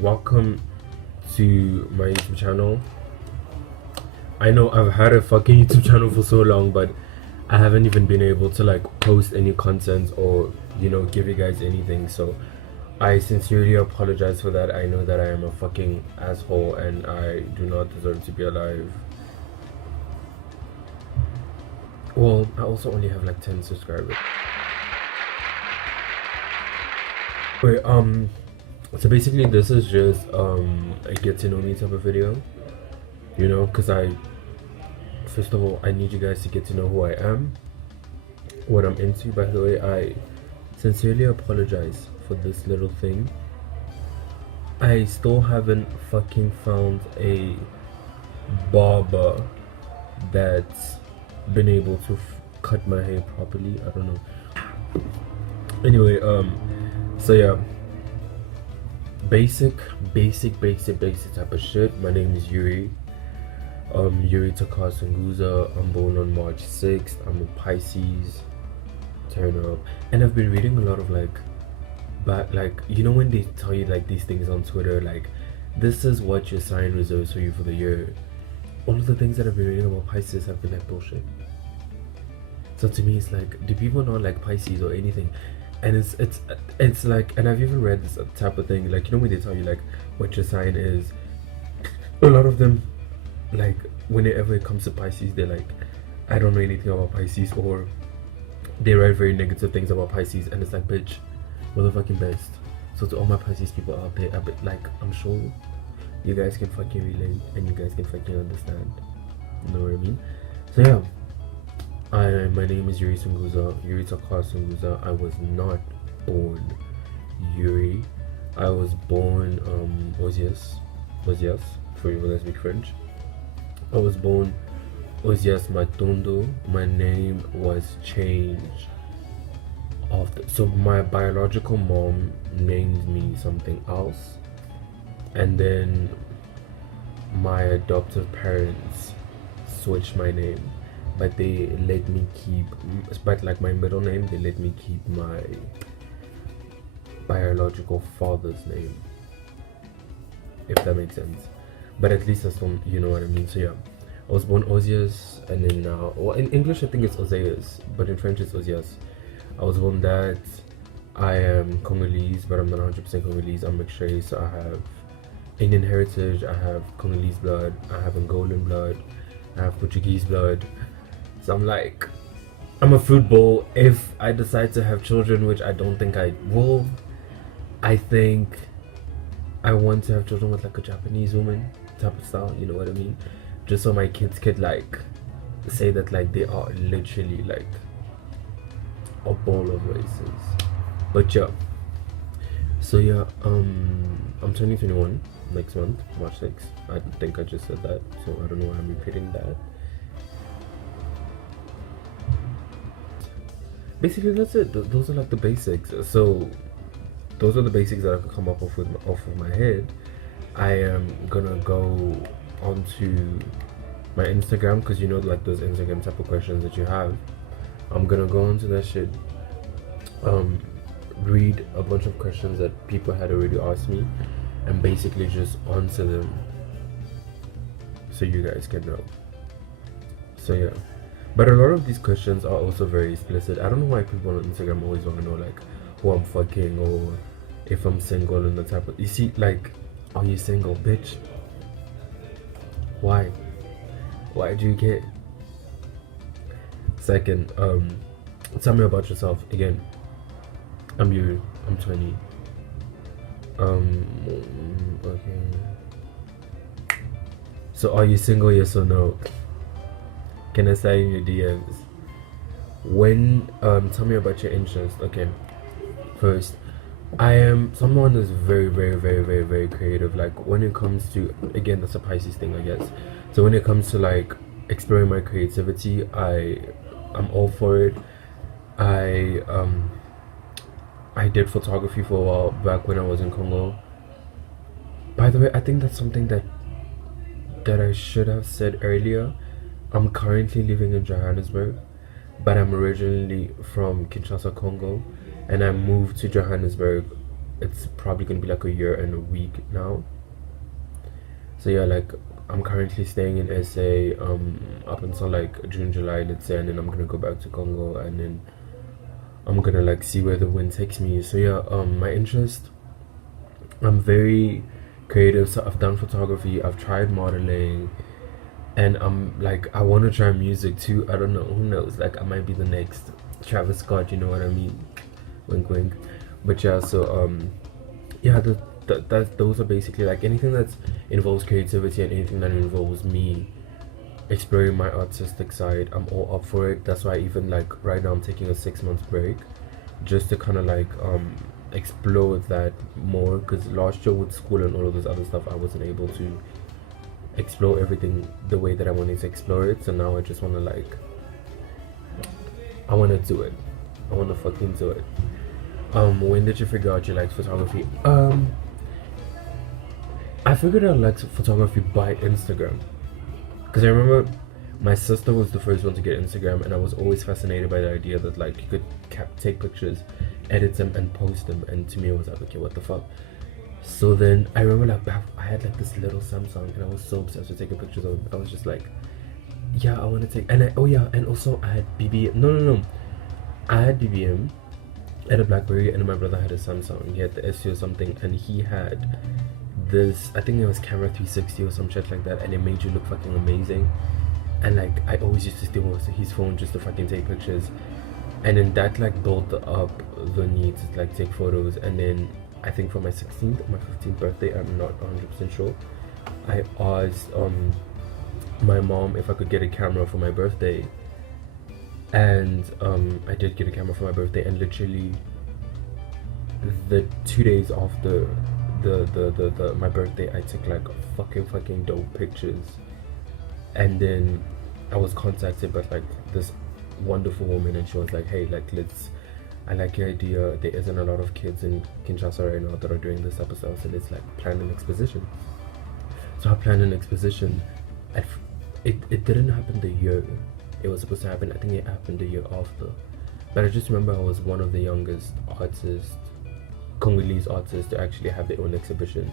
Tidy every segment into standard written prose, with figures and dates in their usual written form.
welcome to my YouTube channel. I know I've had a fucking YouTube channel for so long, but I haven't even been able to like post any content or give you guys anything, so I sincerely apologize for that. I know that I am a fucking asshole and I do not deserve to be alive. Well, I also only have like 10 subscribers. Wait, so basically this is just a get to know me type of video, because first of all, I need you guys to get to know who I am, what I'm into. By the way, I sincerely apologize for this little thing. I still haven't fucking found a barber that's been able to cut my hair properly. I don't know. Anyway, so yeah, basic type of shit. My name is Yuri. Yuri Takasanguza. I'm born on March 6th. I'm a Pisces. Turn up. And I've been reading a lot of like when they tell you like these things on Twitter, like this is what your sign reserves for you for the year. All of the things that I've been reading about Pisces have been like bullshit. So to me, it's like, do people not like Pisces or anything? And it's like, and I've even read this type of thing, like when they tell you like what your sign is, a lot of them, like whenever it comes to Pisces, they're like, I don't know anything about Pisces, or they write very negative things about Pisces, and it's like, bitch, we're the fucking best. So to all my Pisces people out there, I'm sure you guys can fucking relate and you guys can fucking understand. You know what I mean? So yeah. My name is Yuri Sunguza, Yuri Takar Sunguza. I was not born Yuri. I was born Ozias, for you that speak French. I was born Ozias Matondo. My name was changed after, so my biological mom named me something else, and then my adoptive parents switched my name. But they let me keep, but like my middle name, they let me keep my biological father's name, if that makes sense. But at least I still, you know what I mean. So yeah, I was born Ozias, and then now, well, in English I think it's Ozias, but in French it's Ozias. I was born that. I am Congolese, but I'm not 100% Congolese. I'm mixed race, so I have Indian heritage, I have Congolese blood, I have Angolan blood, I have Portuguese blood. So I'm a fruit bowl. If I decide to have children, which I don't think I will, I think I want to have children with like a Japanese woman type of style, you know what I mean? Just so my kids could like say that like they are literally like a bowl of races. But yeah. So yeah, I'm turning 21 next month, March 6th. I think I just said that, so I don't know why I'm repeating that. Basically that's it. Those are like the basics. So those are the basics that I could come up with off of my head. I am gonna go onto my Instagram, because like those Instagram type of questions that you have. I'm gonna go onto that shit, read a bunch of questions that people had already asked me, and basically just answer them so you guys can know. So yeah. But a lot of these questions are also very explicit. I don't know why people on Instagram always want to know like who I'm fucking, or if I'm single, and the type of, you see, like, are you single, bitch? Why do you care? Second, tell me about yourself. Again, I'm you, I'm 20. Okay, so are you single, yes or no? Can I slide in your DMs? When tell me about your interests. Okay, first, I am someone who's very creative. Like when it comes to, again, that's a Pisces thing, I guess. So when it comes to like exploring my creativity, I'm all for it. I did photography for a while back when I was in Congo. By the way, I think that's something that I should have said earlier. I'm currently living in Johannesburg, but I'm originally from Kinshasa, Congo, and I moved to Johannesburg it's probably gonna be like a year and a week now. So yeah, like I'm currently staying in SA up until like June, July, let's say, and then I'm gonna go back to Congo, and then I'm gonna like see where the wind takes me. So yeah, my interest, I'm very creative. So I've done photography, I've tried modeling, and I'm like I want to try music too. I don't know, who knows? Like I might be the next Travis Scott. You know what I mean? Wink, wink. But yeah, so yeah, those are basically like anything that involves creativity and anything that involves me exploring my artistic side. I'm all up for it. That's why even like right now I'm taking a 6 month break just to kind of like explore that more, because last year with school and all of this other stuff I wasn't able to explore everything the way that I wanted to explore it. So now I just want to like I want to do it. I want to fucking do it. When did you figure out you liked photography? I figured I liked photography by Instagram, because I remember my sister was the first one to get Instagram, and I was always fascinated by the idea that like you could take pictures, edit them, and post them. And to me, it was like, okay, what the fuck? So then I remember like I had like this little Samsung, and I was so obsessed with taking pictures of it. I was just like, yeah, I want to take. And and also I had BBM. No, I had BBM. I had a BlackBerry, and my brother had a Samsung. He had the SU or something, and he had this, I think it was camera 360 or some shit like that, and it made you look fucking amazing. And like I always used to steal his phone just to fucking take pictures, and then that like built up the need to like take photos. And then I think for my 16th or my 15th birthday, I'm not 100% sure, I asked my mom if I could get a camera for my birthday, and I did get a camera for my birthday. And literally the 2 days after the my birthday, I took like fucking dope pictures. And then I was contacted by like this wonderful woman, and she was like, hey, like I like your idea. There isn't a lot of kids in Kinshasa right now that are doing this type of stuff, so let's like plan an exposition. So I planned an exposition. It didn't happen the year it was supposed to happen. I think it happened the year after. But I just remember I was one of the youngest artists, Congolese artists, to actually have their own exhibitions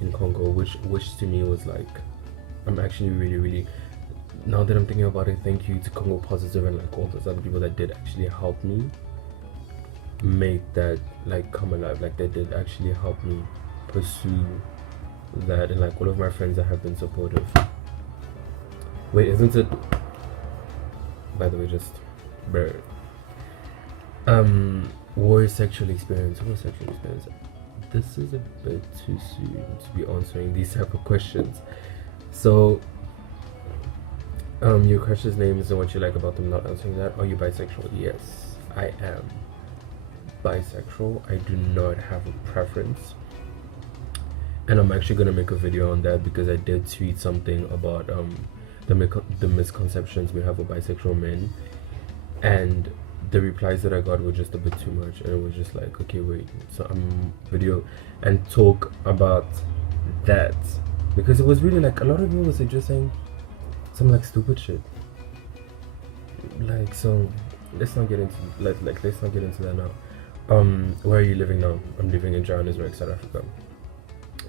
in Congo, which to me was like, I'm actually really, now that I'm thinking about it, thank you to Congo Positive and like all those other people that did actually help me make that like come alive. Like they did actually help me pursue that, and like all of my friends that have been supportive. Wait, isn't it, by the way, just bear. War sexual experience. This is a bit too soon to be answering these type of questions. So your crush's names and what you like about them, not answering that. Are you bisexual? Yes, I am bisexual. I do not have a preference, and I'm actually gonna make a video on that, because I did tweet something about the misconceptions we have of bisexual men, and the replies that I got were just a bit too much, and it was just like, okay, wait, so I'm video and talk about that, because it was really like a lot of people was just saying some like stupid shit, like, so let's not get into let's not get into that now. Where are you living now? I'm living in Johannesburg, South Africa.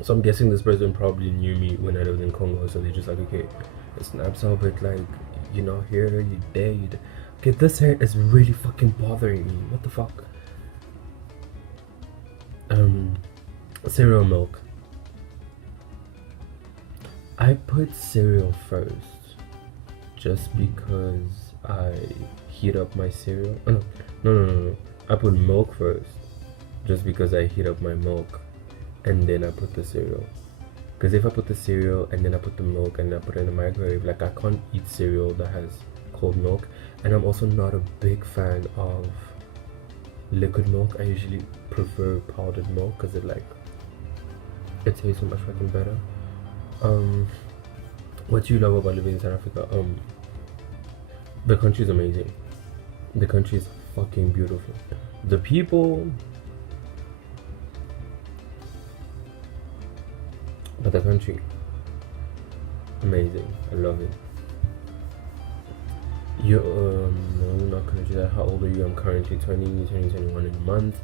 So I'm guessing this person probably knew me when I lived in Congo, so they're just like, okay, it's not so, but like, you know, here, you there, you there. Okay, this hair is really fucking bothering me. What the fuck? Cereal milk. I put cereal first just because I heat up my cereal. Oh, no. I put milk first just because I heat up my milk, and then I put the cereal. Because if I put the cereal and then I put the milk and then I put it in the microwave, like I can't eat cereal that has cold milk. And I'm also not a big fan of liquid milk. I usually prefer powdered milk because it tastes so much fucking better. What do you love about living in South Africa? The country is amazing. The country is fucking beautiful. The people, but the country, amazing. I love it. No, not gonna do that. How old are you? I'm currently 21 in a month.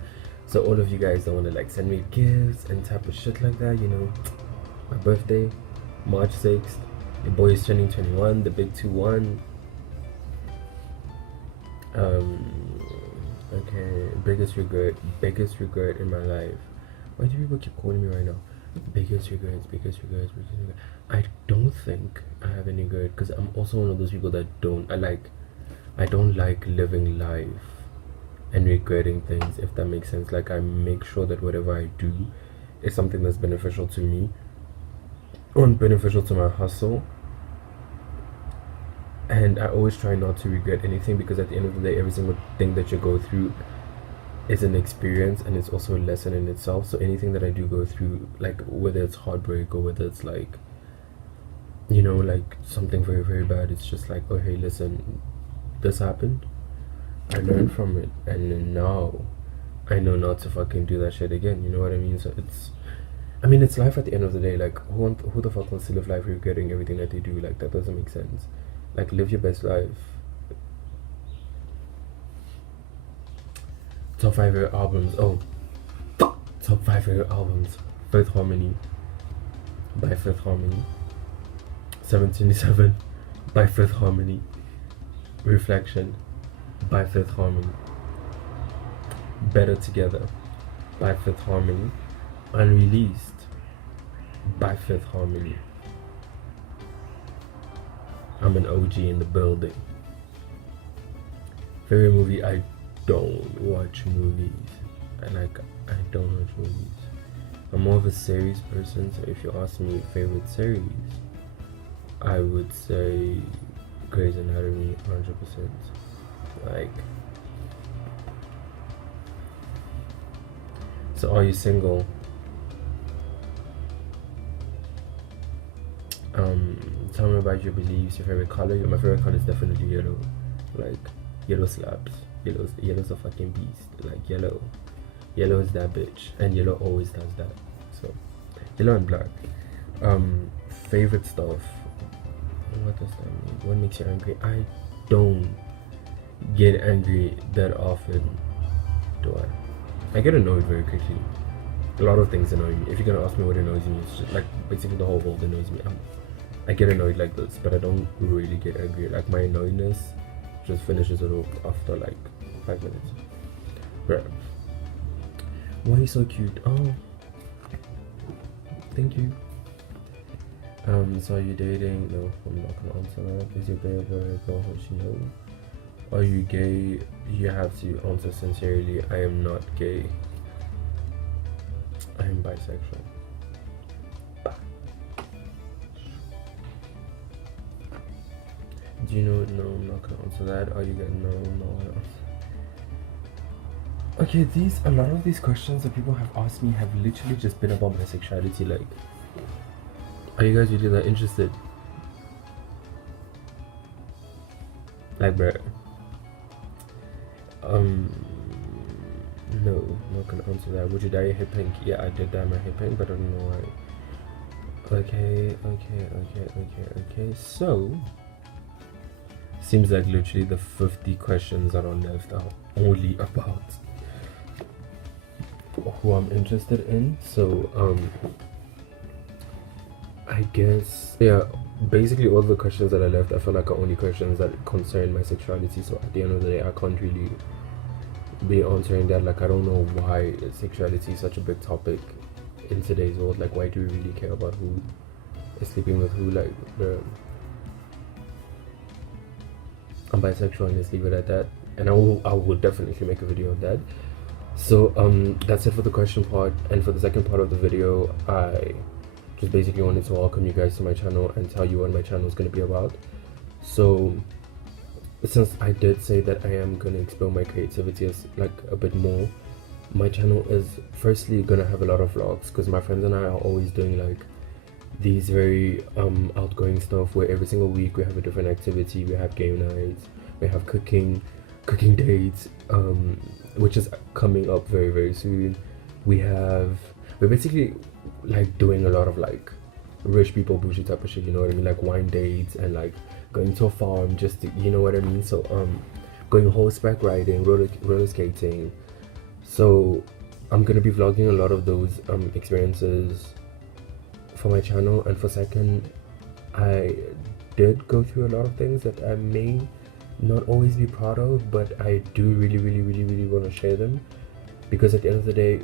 So all of you guys that want to like send me gifts and type of shit like that, you know, my birthday, March 6th, your boy is turning 21, the big 2-1. Okay, biggest regret in my life. Why do people keep calling me right now? Biggest regrets. I don't think I have any regret, because I'm also one of those people that I don't like living life and regretting things, if that makes sense. Like, I make sure that whatever I do is something that's beneficial to me or beneficial to my hustle. And I always try not to regret anything, because at the end of the day, every single thing that you go through is an experience, and it's also a lesson in itself. So anything that I do go through, like whether it's heartbreak or whether it's like, you know, like something very, very bad, it's just like, oh hey, listen, this happened, I learned from it, and then now I know not to fucking do that shit again, you know what I mean? So it's life at the end of the day. Like, who the fuck wants to live life regretting everything that they do? Like, that doesn't make sense. Like, live your best life. Top 5 favorite albums. Oh, top 5 favorite albums. Fifth Harmony by Fifth Harmony. 727 by Fifth Harmony. Reflection by Fifth Harmony. Better Together by Fifth Harmony. Unreleased by Fifth Harmony. I'm an OG in the building. Favorite movie? I don't watch movies. I don't watch movies. I'm more of a series person, so if you ask me favorite series, I would say Grey's Anatomy, 100%. Like, so are you single? Tell me about your beliefs, your favorite color. My favorite color is definitely yellow. Like, yellow slaps. Yellow's a fucking beast. Like, yellow is that bitch, and yellow always does that. So yellow and black. Favorite stuff. What does that mean? What makes you angry? I don't get angry that often, do I? I get annoyed very quickly. A lot of things annoy me. If you're gonna ask me what annoys me, it's just like basically the whole world annoys me. I get annoyed like this, but I don't really get angry. Like, my annoyingness just finishes it off after like 5 minutes. Right. Why are you so cute? Oh, thank you. So are you dating? No, I'm not gonna answer that. Is your babe a girl? How she know? Are you gay? You have to answer sincerely. I am not gay. I am bisexual. Do you know? No, I'm not gonna answer that. Are you gonna? No. Okay, a lot of these questions that people have asked me have literally just been about my sexuality. Like, are you guys really that interested? Like, bruh. No, I'm not gonna answer that. Would you dye your hair pink? Yeah, I did dye my hair pink, but I don't know why. Okay. So, seems like literally the 50 questions that are left are only about who I'm interested in. So, I guess, yeah, basically all the questions that are left, I feel like are only questions that concern my sexuality. So at the end of the day, I can't really be answering that. Like, I don't know why sexuality is such a big topic in today's world. Like, why do we really care about who is sleeping with who? Like, I'm bisexual, and let's leave it at that. And I will definitely make a video on that. So that's it for the question part. And for the second part of the video, I just basically wanted to welcome you guys to my channel and tell you what my channel is going to be about. So since I did say that I am going to explore my creativity as like a bit more, my channel is firstly going to have a lot of vlogs, because my friends and I are always doing like these very outgoing stuff where every single week we have a different activity. We have game nights, we have cooking dates, which is coming up very, very soon. We're basically like doing a lot of like rich people bougie type of shit, you know what I mean? Like wine dates and like going to a farm just to, you know what I mean? So going horseback riding, roller skating. So I'm gonna be vlogging a lot of those experiences for my channel. And for second, I did go through a lot of things that I may not always be proud of, but I do really want to share them, because at the end of the day,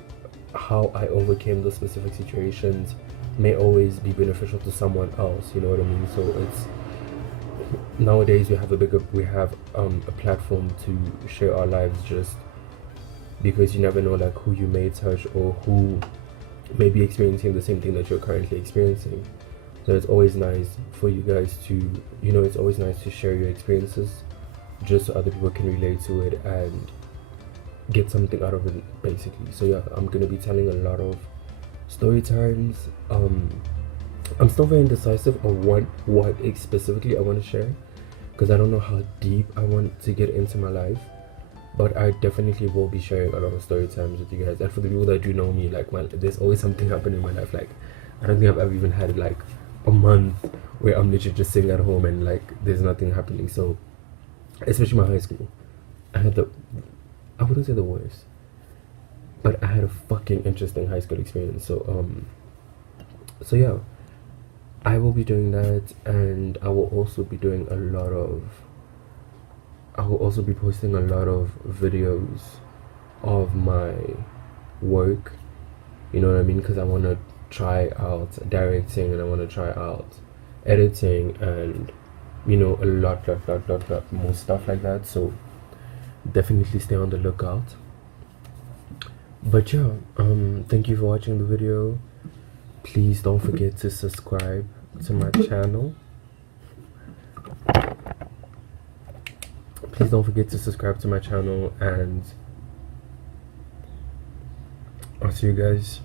how I overcame those specific situations may always be beneficial to someone else, you know what I mean? So it's, nowadays we have a platform to share our lives, just because you never know like who you may touch or who may be experiencing the same thing that you're currently experiencing. So it's always nice for you guys to, you know, it's always nice to share your experiences just so other people can relate to it and get something out of it, basically. So yeah, I'm gonna be telling a lot of story times. I'm still very indecisive on what specifically I want to share, because I don't know how deep I want to get into my life, but I definitely will be sharing a lot of story times with you guys. And for the people that do know me, like, well, there's always something happening in my life. Like, I don't think I've ever even had like a month where I'm literally just sitting at home and like there's nothing happening. So especially my high school, I wouldn't say the worst, but I had a fucking interesting high school experience. So yeah, I will be doing that, and I will also be posting a lot of videos of my work, you know what I mean, because I want to try out directing, and I want to try out editing, and you know, a lot more stuff like that. So definitely stay on the lookout. But yeah, thank you for watching the video. Please don't forget to subscribe to my channel. Please don't forget to subscribe to my channel, and I'll see you guys.